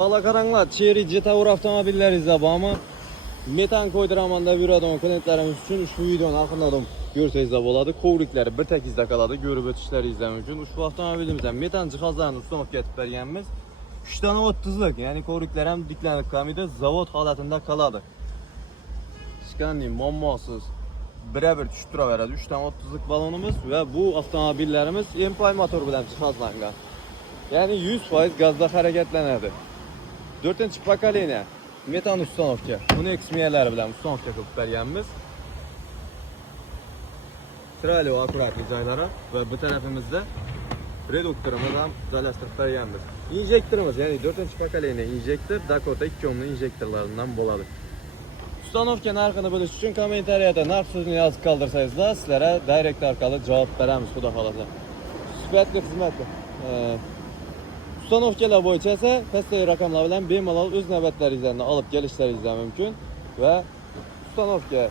Valla qaranglar, Chery Jetour avtomobillerinizda bormi? Metan qo'ydiramanda yuradigan klientlarimiz uchun ushbu videoni yaqindan ko'rsangizlar bo'ladi. Kovriklari bir tekizda qoladi, ko'rib o'tishlaringiz mumkin. Ushbu avtomobilimizda metan jihozlarini ustanov etib berganmiz. 3 dona 30lik, ya'ni kovriklar ham diklanib qolmaydi, zavod holatida qoladi. Hech qanday muammosiz birebir tushib turaveradi. 3 dona 30lik balonimiz va bu avtomobillarimiz Empire motor bilan jihozlangan. Ya'ni 100% gazda harakatlanadi. 4-pokoleniya metan ustanovka. Buni eksmiyalari bilan ustanovka qilib berganmiz. Chiroyli va akkuratli joylari va bu tarafimizda reduktorimiz ham joylashtirib berganmiz. Injektorimiz, ya'ni 4-pokoleniya injektor, Dakota 2 ohmli injektorlaridan bo'ladi. Ustanovka narxini bilish uchun kommentariyada narx so'zini yozib qoldirsangizlar, sizlarga direkt orqali javob beramiz, xudo xolasa. Sifatli xizmatlar. Ustanovkalar bo'yicha esa pastdagi raqamlar bilan bemalol o'z navbatlaringizni olib kelishlaringiz mumkin va ustanovka